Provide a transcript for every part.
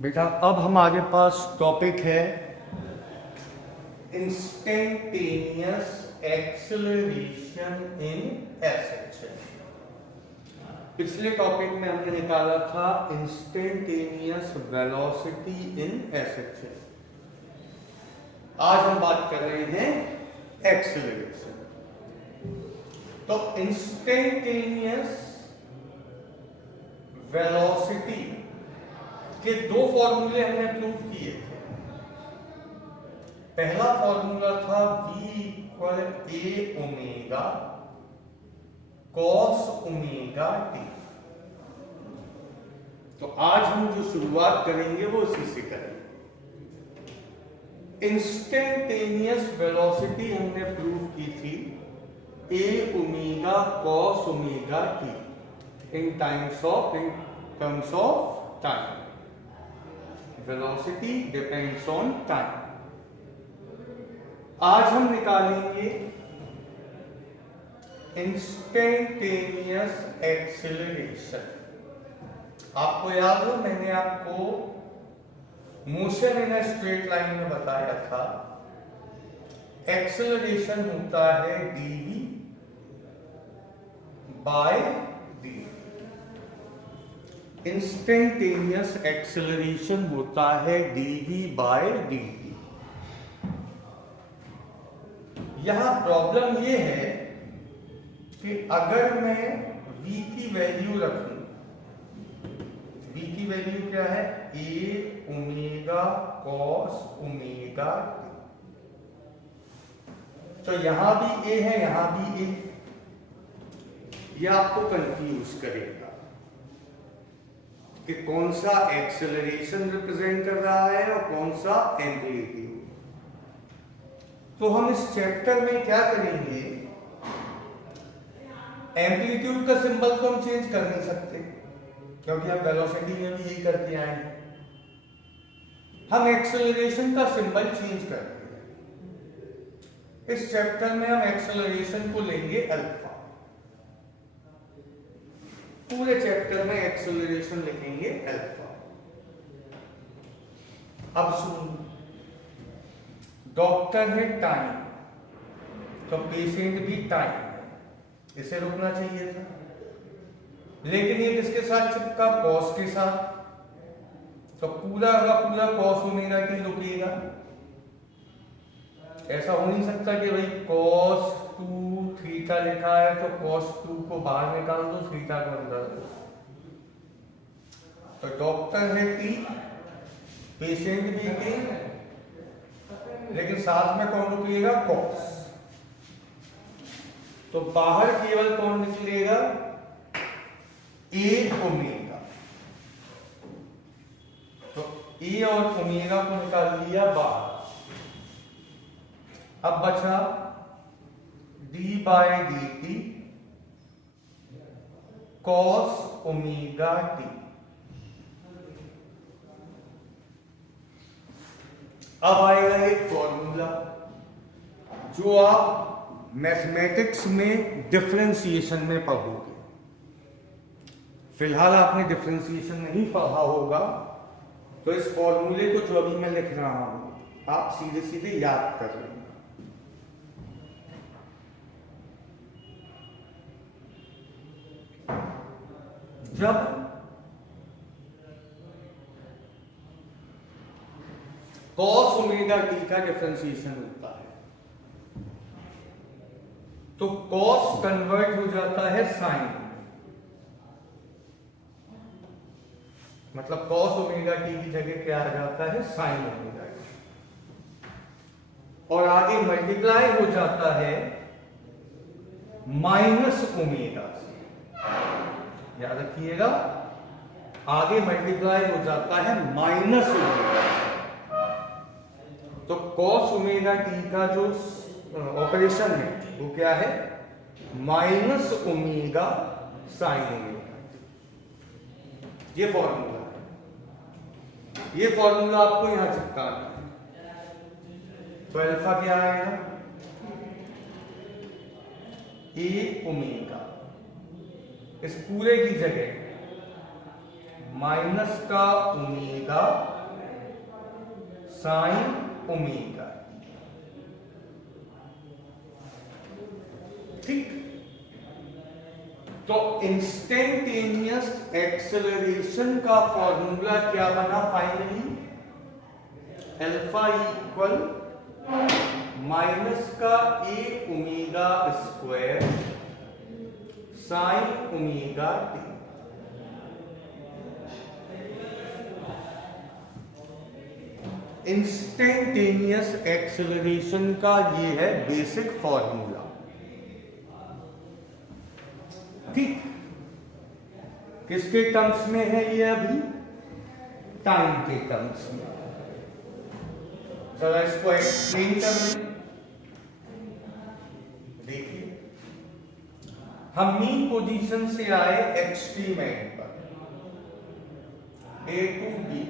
बेटा अब हमारे पास टॉपिक है इंस्टेंटेनियस एक्सेलरेशन इन एसेक्शन। पिछले टॉपिक में हमने निकाला था इंस्टेंटेनियस वेलोसिटी इन एसेक्शन। आज हम बात कर रहे हैं एक्सेलरेशन। तो इंस्टेंटेनियस वेलोसिटी के दो फॉर्मूले हमने प्रूव किए थे। पहला फॉर्मूला था v इक्वल ए ओमेगा कॉस ओमेगा टी। तो आज हम जो शुरुआत करेंगे वो उसी से करेंगे। इंस्टेंटेनियस वेलोसिटी हमने प्रूव की थी A omega cos omega T in terms of time. Velocity depends on time. आज हम निकालेंगे इंस्टेंटेनियस एक्सेलरेशन। आपको याद हो मैंने आपको motion in a straight line में बताया था एक्सेलरेशन होता है dv by dt। Instantaneous acceleration होता है dv बाय dt। यहां प्रॉब्लम यह है कि अगर मैं v की वैल्यू रखूं, v की वैल्यू क्या है a omega cos omega t। तो यहां भी a है यहां भी a। यह आपको कंफ्यूज करेगा कि कौन सा एक्सेलरेशन रिप्रेजेंट कर रहा है और कौन सा एम्पलीट्यूड। तो हम इस चैप्टर में क्या करेंगे, एम्पलीट्यूड का सिंबल को हम चेंज कर नहीं सकते क्योंकि हम वेलोसिटी में भी यही करके आए हैं। हम एक्सेलरेशन का सिंबल चेंज करते हैं। इस चैप्टर में हम एक्सेलरेशन को लेंगे अल्फा। पूरे चैप्टर में एक्सेलरेशन लिखेंगे अल्फा। अब सुनिए, डॉक्टर है टाइम तो पेशेंट भी टाइम, इसे रुकना चाहिए था, लेकिन ये किसके साथ चिपका, कॉस के साथ। तो पूरा का पूरा कॉस ओमेगा टी रुकेगा। ऐसा हो नहीं सकता कि भाई cos 2 थीटा लिखा है तो cos 2 को बाहर निकाल दो, थीटा को अंदर दो। तो डॉक्टर है टी, पेशेंट भी टी, लेकिन साथ में कौन रुकेगा, cos। तो बाहर केवल कौन निकलेगा, ए ओमेगा। तो ए और ओमेगा को निकाल लिया बाहर। अब बचा d by D T cos omega T. अब आएगा एक फॉर्मूला जो आप मैथमेटिक्स में डिफरेंशिएशन में पढ़ोगे। फिलहाल आपने डिफरेंशिएशन नहीं पढ़ा होगा तो इस फॉर्मूले को जो अभी मैं लिख रहा हूं आप सीधे सीधे याद कर लेंगे। जब cos ओमेगा टी का डिफरेंशिएशन होता है तो cos कन्वर्ट हो जाता है साइन, मतलब cos ओमेगा टी की जगह क्या आ जाता है, साइन ओमेगा टी। और आगे मल्टीप्लाई हो जाता है माइनस ओमेगा से। याद रखिएगा, आगे मल्टीप्लाई हो जाता है माइनस ओमेगा। तो cos ओमेगा टी का जो ऑपरेशन है वो क्या है, माइनस ओमेगा साइन ओमेगा। ये फॉर्मूला है, ये फॉर्मूला आपको यहां चिपकाना है। तो अल्फा क्या आएगा, ए ओमेगा, इस पूरे की जगह माइनस का ओमेगा साइन ओमेगा। ठीक, तो इंस्टेंटेनियस एक्सेलरेशन का फॉर्मूला क्या बना फाइनली? अल्फा इक्वल माइनस का A omega square sine omega T. Instantaneous acceleration का ये है बेसिक फॉर्मूला। ठीक, किसके टर्म्स में है ये? अभी टाइम के टर्म्स में। चलो इसको एक्सप्लेन कर लें। देखिए, हम मीन पोजीशन से आए एक्सट्रीम एंड पर, ए टू बी।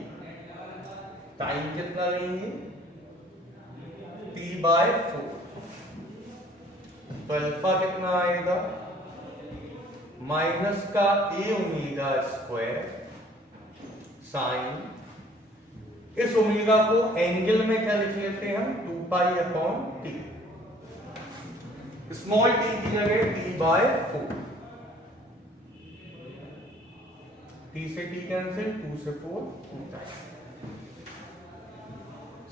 टाइम कितना लेंगे? t/4। तो अल्फा कितना आएगा? माइनस का ए ओमेगा स्क्वायर साइन, इस ओमेगा को एंगल में क्या लिख लेते हैं हम? 2π/t। स्मॉल टी की जगह t/4। t से t कैंसिल, 2 से 4 होता है।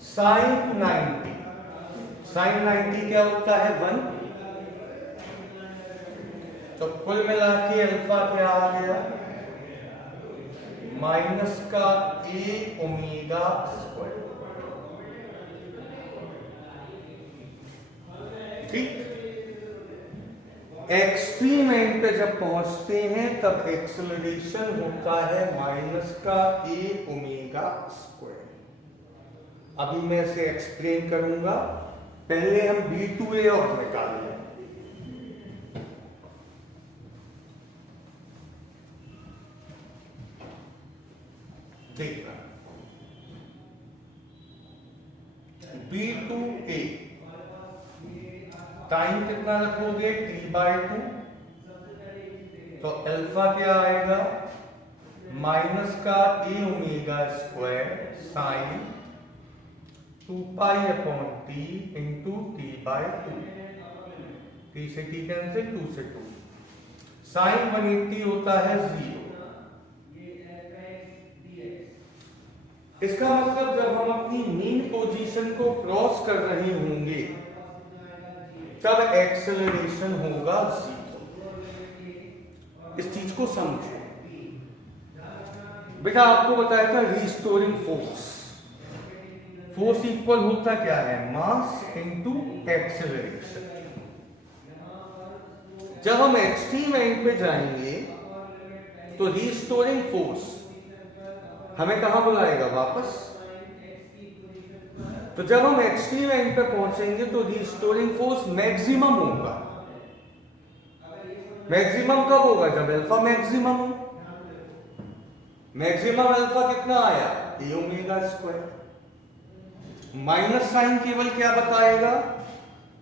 साइन 90, साइन 90 क्या होता है? 1। तो कुल मिला के अल्फा क्या आ गया? माइनस का ए ओमेगा स्क्वायर। ठीक, एक्सट्रीम एंड पे जब पहुंचते हैं तब एक्सेलरेशन होता है माइनस का ए ओमेगा स्क्वायर। अभी मैं इसे एक्सप्लेन करूंगा, पहले हम B2A और निकाल लें। देखना, B2A टाइम कितना रखोगे? t/2। तो अल्फा क्या आएगा? माइनस का A omega square sine 2π/t into t/2। t से t कैंसिल, 2 से 2। साइन 180 होता है 0। इसका मतलब जब हम अपनी मीन पोजीशन को क्रॉस कर रहे होंगे तब एक्सेलरेशन होगा 0। इस चीज को समझो बेटा। आपको बताया था रिस्टोरिंग फोर्स। फोर्स इक्वल होता क्या है? Mass into acceleration. जब हम एक्सट्रीम एंड पे जाएंगे तो रिस्टोरिंग फोर्स हमें कहां बुलाएगा? वापस। तो जब हम एक्सट्रीम एंड पे पहुंचेंगे तो रिस्टोरिंग फोर्स मैक्सिमम होगा। मैक्सिमम कब होगा? जब अल्फा मैक्सिमम हो। मैक्सिमम अल्फा कितना आया? ए ओमेगा स्क्वायर। माइनस साइन केवल क्या बताएगा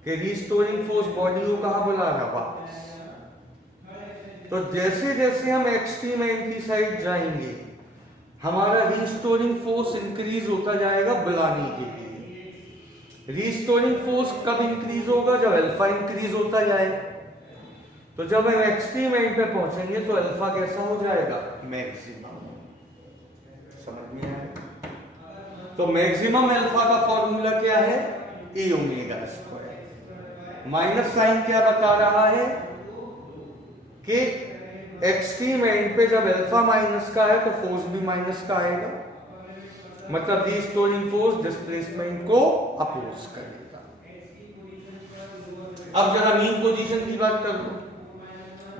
कि रिस्टोरिंग फोर्स बॉडी को कहां बुलाएगा? वापस। तो जैसे जैसे हम एक्सट्रीम एंड की साइड जाएंगे हमारा रिस्टोरिंग फोर्स इंक्रीज होता जाएगा बुलाने के लिए। रिस्टोरिंग फोर्स कब इंक्रीज होगा? जब अल्फा इंक्रीज होता जाए। तो जब हम एक्सट्रीम एंड पे पहुंचेंगे तो अल्फा कैसा हो जाएगा? मैक्सिमम। समझ में आया? तो मैक्सिमम अल्फा का फॉर्मूला क्या है? ए ओमेगा स्क्वायर। माइनस साइन क्या बता रहा है कि एक्सट्रीम एंड पे जब अल्फा माइनस का है तो फोर्स भी माइनस का आएगा। मतलब रिस्टोरिंग फोर्स डिस्प्लेसमेंट को अपोज करेगा। अब जरा मीन पोजीशन की बात कर लो।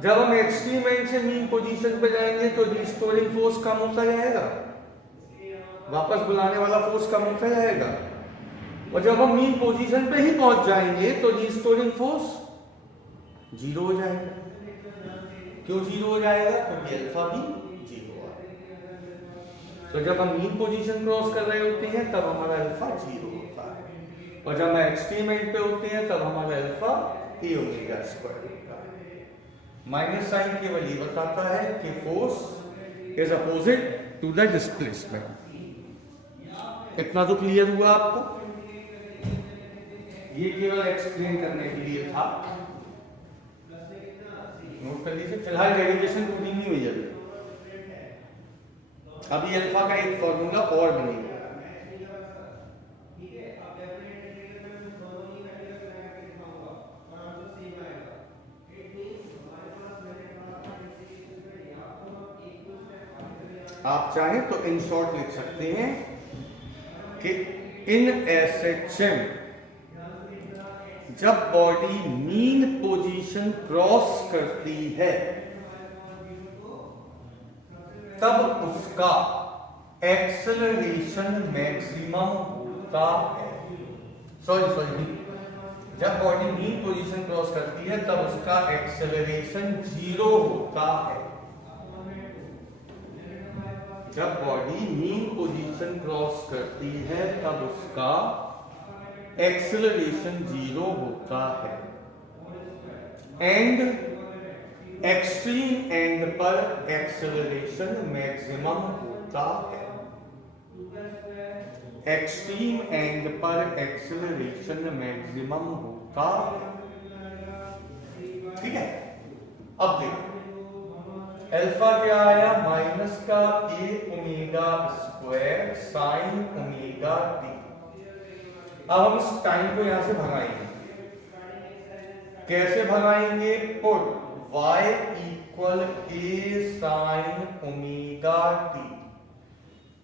जब हम एक्सट्रीम एंड से मीन पोजीशन पे जाएंगे तो रिस्टोरिंग फोर्स कम होता जाएगा, वापस बुलाने वाला फोर्स कम होता जाएगा। और जब हम मीन पोजीशन पे ही पहुंच जाएंगे तो रिस्टोरिंग फोर्स 0 हो जाएगा। क्यों 0 हो जाएगा? क्योंकि अल्फा भी 0 है। तो जब हम मीन पोजीशन क्रॉस कर रहे होते हैं तब हमारा अल्फा 0 होता है, और जब हम एक्सट्रीम एंड पे होते हैं तब हमारा अल्फा ए ओमेगा स्क्वायर होता है। माइनस साइन केवल ये बताता है कि force is opposite to the displacement. इतना तो क्लियर हुआ आपको? ये केवल एक्सप्लेन करने के लिए था, नोट कर लीजिए। फिलहाल डेरिवेशन पूरी नहीं हुई अभी, अभी अल्फा का एक फॉर्मूला और बनेगा। आप चाहें तो इन शॉर्ट लिख सकते हैं कि इन एसएचएम जब बॉडी मीन पोजीशन क्रॉस करती है तब उसका एक्सेलरेशन मैक्सिमम होता है। सॉरी, जब बॉडी मीन पोजीशन क्रॉस करती है तब उसका एक्सेलरेशन 0 होता है। जब बॉडी मीन पोजीशन क्रॉस करती है तब उसका एक्सेलरेशन 0 होता है। एंड एक्सट्रीम एंड पर एक्सेलरेशन मैक्सिमम होता है। एक्सट्रीम एंड पर एक्सेलरेशन मैक्सिमम होता है। ठीक है, अब देखो अल्फा क्या आया, माइनस का A omega square sine omega T. अब हम इस टाइम को यहां से भगाएंगे। कैसे भगाएंगे? Put y equal A sine omega T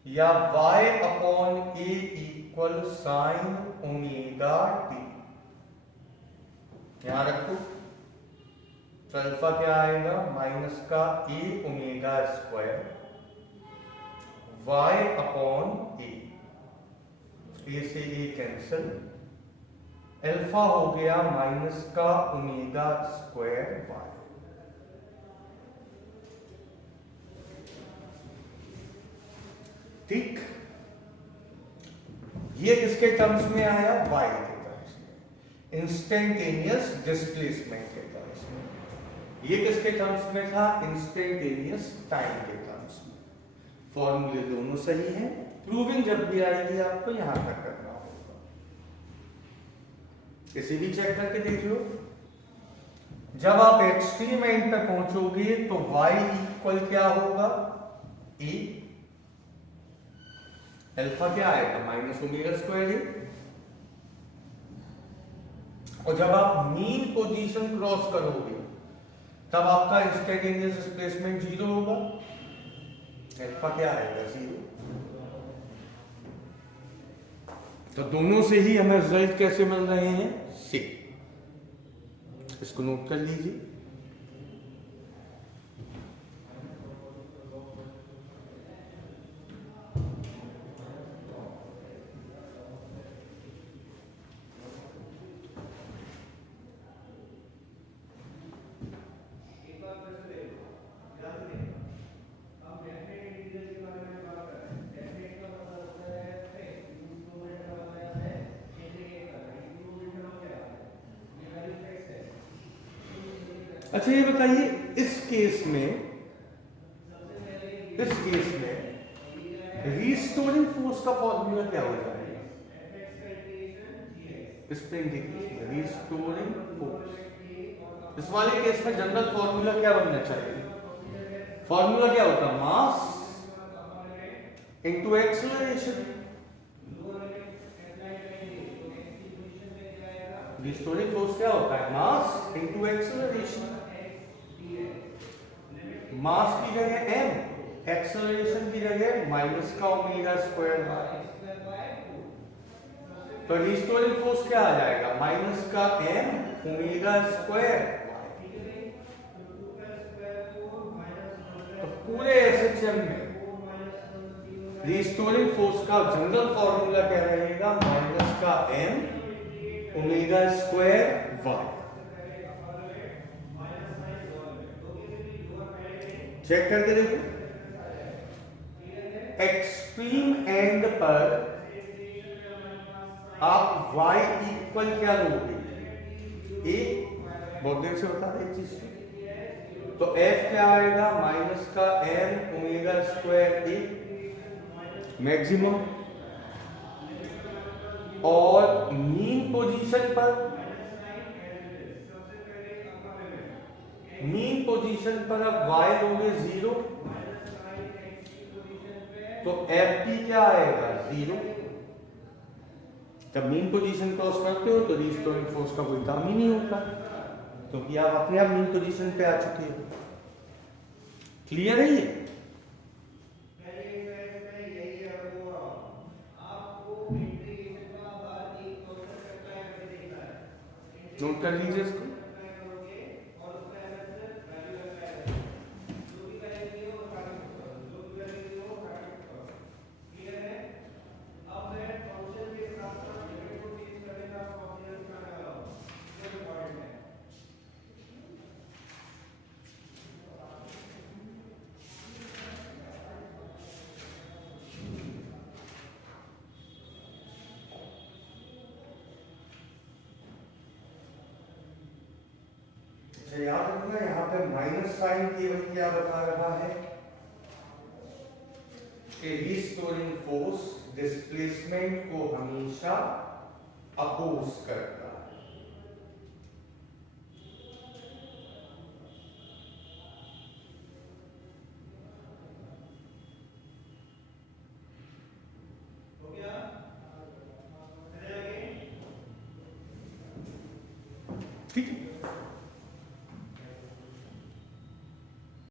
या y upon A equal sine omega T. यहां रखो, तो अल्फा क्या आएगा, माइनस का A omega square y upon A, A से ए कैंसिल, अल्फा हो गया माइनस का ओमेगा स्क्वायर y। ठीक, ये किसके टर्म्स में आया? y के टर्म्स में, इंस्टेंटेनियस डिस्प्लेसमेंट के टर्म्स में। ये किसके टर्म्स में था? इंस्टेंटेनियस टाइम के टर्म्स में। फॉर्मूले दोनों सही हैं। प्रूविंग जब भी आएगी आपको यहां तक करना होगा। इसे भी चेक करके देख लो। जब आप एक्सट्रीम एंड पे पहुंचोगे तो y इक्वल क्या होगा? ए। अल्फा क्या आएगा? माइनस ओमेगा स्क्वायर ए। और जब आप मीन पोजीशन क्रॉस करोगे तब आपका इंस्टेंटेनियस डिस्प्लेसमेंट 0 होगा। अल्फा क्या आएगा? 0। तो दोनों से ही हमें रिजल्ट कैसे मिल रहे हैं? से। इसको नोट कर लीजिए। अच्छा ये बताइए, इस केस में रीस्टोरिंग फोर्स का फॉर्मूला क्या हो जाएगा? स्प्रिंग के केस में रीस्टोरिंग फोर्स। इस वाले केस में जनरल फॉर्मूला क्या बनना चाहिए? फॉर्मूला क्या होता है? Mass into acceleration. Restoring force क्या होता है? Mass into acceleration. मास की जगह m, एक्सेलरेशन की जगह माइनस का ओमेगा स्क्वायर y। तो रिस्टोरिंग फोर्स क्या आ जाएगा? माइनस का m ओमेगा स्क्वायर y। तो पूरे एसएचएम में रिस्टोरिंग फोर्स का जनरल फॉर्मूला क्या रहेगा? माइनस का m omega square y। Check करके देखो, एक्सट्रीम एंड पर आप y इक्वल क्या लोगे? a। बहुत देर से बता रहे चीज, तो f क्या आएगा? माइनस का m omega square a। Maximum, और मीन पोजीशन पर अब y लोगे 0, तो FP क्या आएगा 0। जब मीन पोजीशन क्रॉस करते हो तो रिस्टोरिंग फोर्स का कोई काम ही नहीं होता, क्योंकि आप अपने आप मीन पोजीशन पे आ चुके हो। क्लियर है ये? नोट कर लीजिए इसको। याद रखना, यहाँ पे माइनस साइन केवल क्या बता रहा है कि रिस्टोरिंग फोर्स डिस्प्लेसमेंट को हमेशा अपोज करता है।